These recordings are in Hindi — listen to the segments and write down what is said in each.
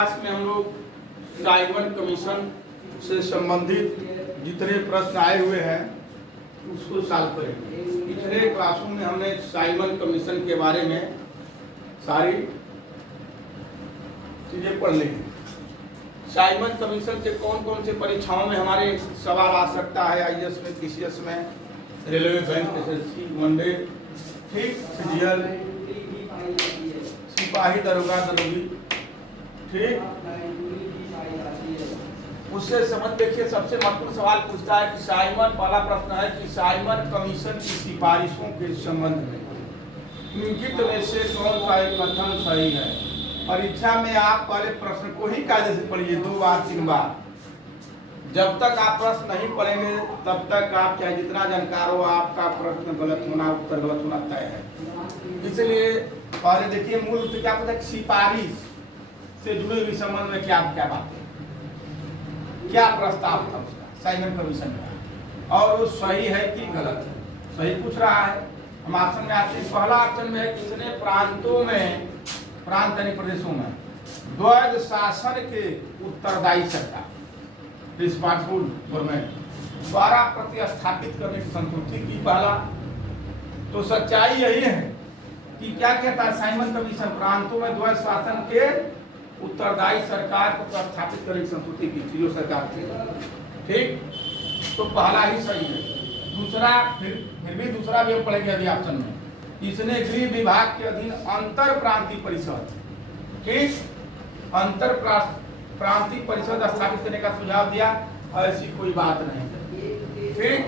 क्लास में हम लोग साइमन कमीशन से संबंधित जितने प्रश्न आए हुए हैं उसको सॉल्व करेंगे। पिछले क्लासों में हमने साइमन कमीशन के बारे में सारी चीजें पढ़ ली हैं। साइमन कमीशन से कौन कौन से परीक्षाओं में हमारे सवाल आ सकता है, आईएएस में, पीसीएस में, रेलवे, बैंक, एसएससी, वनडे, ठीक, सीजीएल, सिपाही, दरोगा, दरोगी, ठीक। उससे समझ देखिए, सबसे महत्वपूर्ण सवाल पूछता है कि साइमन, पहला प्रश्न है कि साइमन कमीशन की सिफारिशों के संबंध में निम्नलिखित में से कौन सा एक कथन सही है। परीक्षा में आप पहले प्रश्न को ही कायदे से पढ़िए 2 बार 3 बार। जब तक आप प्रश्न नहीं पढ़ेंगे तब तक आप चाहे जितना जानकार हो, आपका प्रश्न गलत होना, उत्तर गलत होना तय है। इसलिए पहले देखिए मूल रूप से क्या पता है, सिफारिश से जुड़े हुए संबंध में क्या क्या बातें, क्या प्रस्ताव था उसका साइमन कमीशन का, और वो सही है कि गलत है। सही पूछ रहा है। हम ऑप्शन में आते हैं। पहला ऑप्शन में है किसने प्रांतों में, प्रांत यानी प्रदेशों में द्वैध शासन के उत्तरदायी सरकार, रिस्पांसिबल गवर्नमेंट द्वारा प्रतिस्थापित करने की संस्कृति की। पहला तो सच्चाई यही है कि क्या कहता है साइमन कमीशन, प्रांतों में द्वैध शासन के उत्तरदायी सरकार को प्रतिस्थापित करने की संस्कृति की थी जो सरकार थी, ठीक। तो पहला ही सही है। दूसरा फिर भी दूसरा भी हम पढ़ेंगे अभी ऑप्शन में। इसने गृह विभाग के अधीन अंतर प्रांतीय परिषद, ठीक, अंतर प्रांतीय परिषद स्थापित करने का सुझाव दिया। ऐसी कोई बात नहीं, ठीक।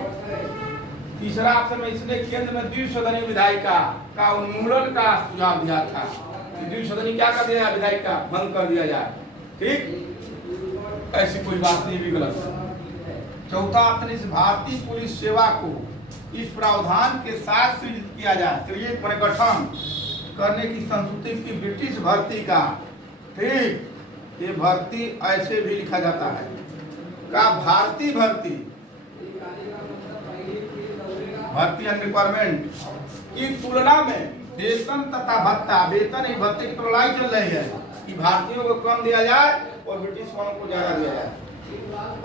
तीसरा ऑप्शन में इसने केंद्र में द्विसदनीय विधायिका का उन्मूलन का सुझाव दिया था। द्विसदनी क्या कर दिया, विधायिका बंद कर दिया जाए, ठीक। ऐसी कोई बात नहीं, भी गलत है। चौथा ऑप्शन, इस भारतीय पुलिस सेवा को इस प्रावधान के साथ सृजित किया जाए, सृजित माने गठन करने की संस्कृति की ब्रिटिश भर्ती का, ठीक। ये भर्ती ऐसे भी लिखा जाता है का भारतीय भर्ती, भर्ती एंड रिक्वायरमेंट की तुलना में वेतन तथा भत्ता, वेतन ही भत्ते की तो लड़ाई चल रही है कि भारतीयों को कम दिया जाए और ब्रिटिश वालों को ज्यादा दिया जाए,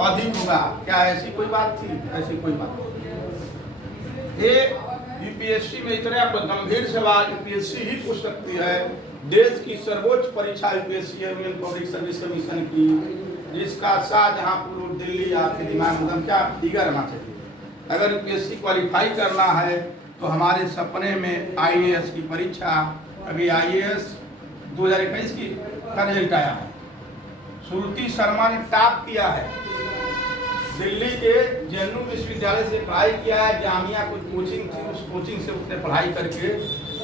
अधिक होगा। क्या ऐसी कोई बात थी? ऐसी कोई बात नहीं। ये यूपीएससी में इतने गंभीर सवाल यूपीएससी ही पूछ सकती है। देश की सर्वोच्च परीक्षा यूपीएससी है, यूनियन पब्लिक सर्विस कमीशन की, जिसका शाहजहांपुर, दिल्ली आपके दिमाग में क्या फिगर रहना चाहिए। अगर यूपीएससी क्वालिफाई करना है तो हमारे सपने में आईएएस की परीक्षा, अभी आईएएस 2021 की का रिजल्ट आया है। श्रुति शर्मा ने टॉप किया है, दिल्ली के जेएनयू विश्वविद्यालय से पढ़ाई किया है, जामिया कोई कोचिंग थी, उस कोचिंग से उसने पढ़ाई करके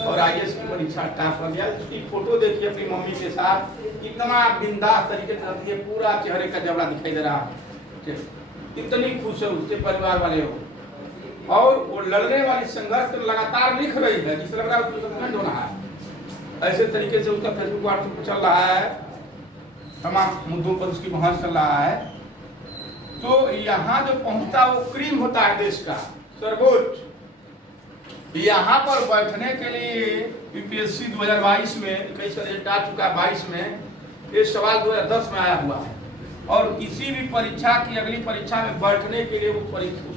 और आईएएस की परीक्षा टॉप कर दिया। उसकी फोटो देखिए अपनी मम्मी के साथ, कितना बिंदास तरीके से रहती है, पूरा चेहरे का जबड़ा दिखाई दे रहा है, इतनी खुश है उसके परिवार वाले हो। और वो लड़ने वाली संघर्ष लगातार लिख रही है, जिससे लग रहा है उसको सस्पेंड होना है। ऐसे तरीके से उसका फेसबुक व्हाट्सएप पर चल रहा है, तमाम मुद्दों पर उसकी बहस चल रहा है। तो यहाँ जो पहुंचता वो क्रीम होता है देश का सर्वोच्च। यहाँ पर बैठने के लिए यूपीएससी 2022 में 21 का रिजल्ट आ चुका है, 22 में ये सवाल 2010 में आया हुआ है। और किसी भी परीक्षा की अगली परीक्षा में बैठने के लिए उस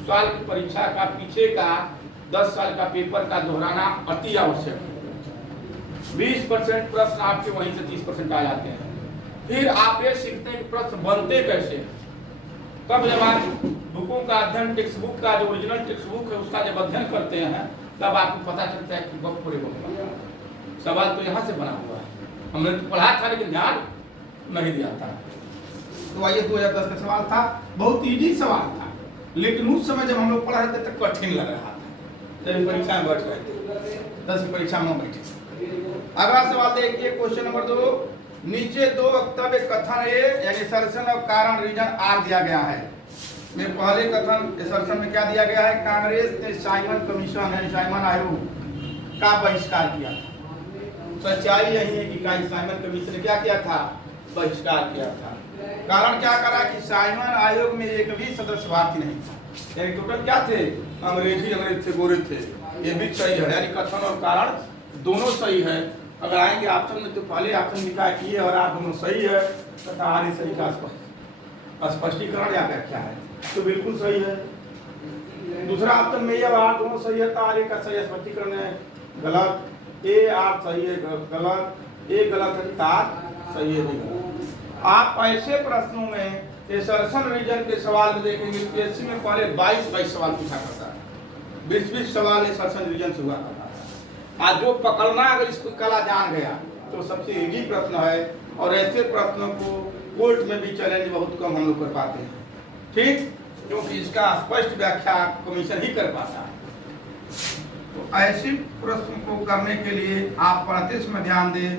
साल की परीक्षा का पीछे का 10 साल का पेपर का दोहराना अति आवश्यक है। 20% प्रश्न आपके वहीं से 30% आ जाते हैं। फिर आप ये सीखते हैं कि प्रश्न बनते कैसे हैं। तब जब आप बुकों का अध्ययन, टेक्स्ट बुक का जो ओरिजिनल टेक्स्ट बुक है उसका जब अध्ययन करते हैं तब आपको पता चलता है कि वक्त पूरे वक्त सवाल तो यहाँ से बना हुआ है। हमने तो पढ़ा था लेकिन ध्यान नहीं दिया था। तो आइए 2010 का सवाल था, बहुत इजी सवाल था, लेकिन उस समय जब हम लोग पढ़ रहे थे तो कठिन लग रहा था जब परीक्षा में बैठ रहे थे, 10 की परीक्षा में बैठे। अगला सवाल देखिए, क्वेश्चन नंबर 2, नीचे 2 वक्तव्य कथन ए यानी सर्सन और कारण रीजन आर दिया गया है। में पहले कथन सर्सन में क्या दिया गया है, कांग्रेस ने साइमन कमीशन यानी साइमन आयोग का बहिष्कार किया था। सच्चाई यही है कि साइमन कमीशन ने क्या किया था, बहिष्कार किया था। कारण क्या करा कि साइमन आयोग में एक भी सदस्य भारतीय नहीं था, यानी टोटल क्या थे, अंग्रेज थे, गोरे थे। ये भी सही है, यानी कथन और कारण दोनों सही है। अगर आएंगे ऑप्शन में तो पहले ऑप्शन लिखा है कि ये और आप दोनों सही है, तथा आर्य सही का स्पष्टीकरण या व्याख्या है, तो बिल्कुल सही है। दूसरा ऑप्शन में ये आर दोनों सही है, आर्य का सही स्पष्टीकरण है गलत, ए आर सही है गलत, ए गलत है, तार सही है भी गलत। आप ऐसे प्रश्नों में एसर्शन रीजन के सवाल में देखेंगे यूपीएससी में पहले 22 सवाल पूछा करता है, 20 सवाल एसर्शन रीजन से हुआ करता है। आज जो पकड़ना अगर इसको कला जान गया तो सबसे इजी प्रश्न है, और ऐसे प्रश्नों को कोर्ट में भी चैलेंज बहुत कम हम लोग कर पाते हैं, ठीक, क्योंकि इसका स्पष्ट व्याख्या कमीशन ही कर पाता है। तो ऐसे प्रश्न को करने के लिए आप पढ़ते समय ध्यान दें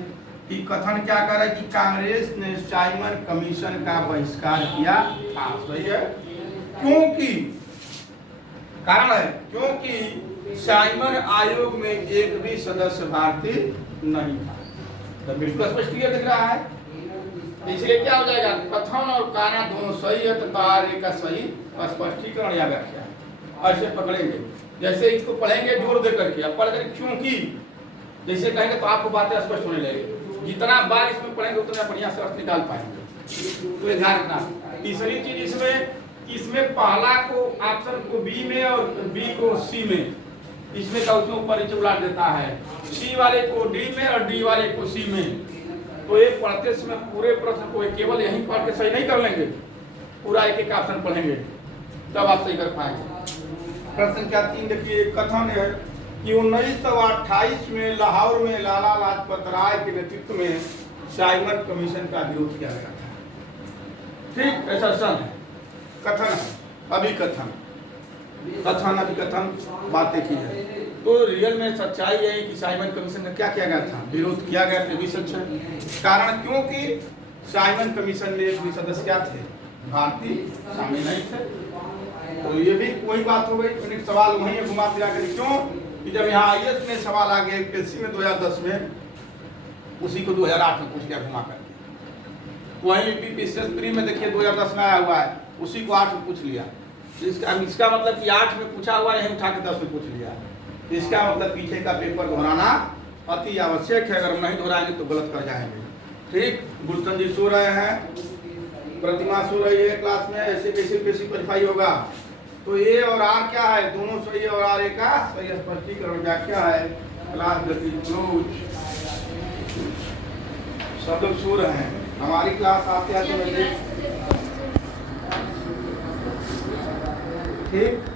कि कथन क्या करे कि कांग्रेस ने साइमन कमीशन का बहिष्कार किया था, सही है, क्योंकि कारण है क्योंकि साइमन आयोग में एक भी सदस्य भारतीय नहीं था। तो बिल्कुल स्पष्ट क्लियर दिख रहा है, इसलिए क्या हो जाएगा, कथन और कारण दोनों सही है, तो आर्य का सही स्पष्टीकरण या व्याख्या है। ऐसे पकड़ेंगे, जैसे इसको पढ़ेंगे जोर दे करके, अब पढ़ कर क्योंकि जैसे कहेंगे तो आपको बातें स्पष्ट होने लगेगी, जितना बार इसमें पढ़ेंगे उतना बढ़िया से अर्थ निकाल पाएंगे। तो ध्यान रखना। तीसरी चीज इसमें पहला को ऑप्शन को बी में और बी को सी में, इसमें का उसमें परिचय उड़ा देता है, सी वाले को डी में और डी वाले को सी में। तो एक पढ़ते समय पूरे प्रश्न को केवल यहीं पढ़ के सही नहीं कर लेंगे, पूरा एक एक ऑप्शन पढ़ेंगे तब आप सही कर पाएंगे। प्रश्न क्या 3 देखिए, कथन है कि 1928 में लाहौर में लाला लाजपत राय के नेतृत्व में साइमन कमीशन का विरोध किया गया था, ठीक, ऐसा है, कथन है, अभिकथन, कथन अभिकथन बातें की है। तो रियल में सच्चाई है कि साइमन कमीशन का क्या किया गया था, विरोध किया गया था, भी सच है। कारण क्योंकि साइमन कमीशन में एक भी सदस्य क्या थे, भारतीय शामिल नहीं थे। तो ये भी वही बात हो गई, सवाल वही है घुमा फिरा कर, क्यों कि जब यहाँ आईएएस में सवाल आ गया यूपीएससी में 2010 में, उसी को 2008 में पूछ लिया घुमा करके। वही यूपीएससी प्री में देखिए 2010 में आया हुआ है, उसी को 8 में पूछ लिया। इसका मतलब कि 8 में पूछा हुआ है, उठा के 10 में पूछ लिया। इसका मतलब पीछे का पेपर दोहराना अति आवश्यक है, अगर नहीं दोहराएंगे तो गलत कर जाएंगे, ठीक। गुलशन जी सो रहे हैं, प्रतिमा सो रही है क्लास में, ऐसे कैसे क्वालिफाई होगा। तो ए और आर क्या है, दोनों सही है, और आर ए का सही स्पष्टीकरण व्याख्या है। क्लास गति क्लोज, सब लोग सो रहे हैं, हमारी क्लास आते हैं तो ठीक।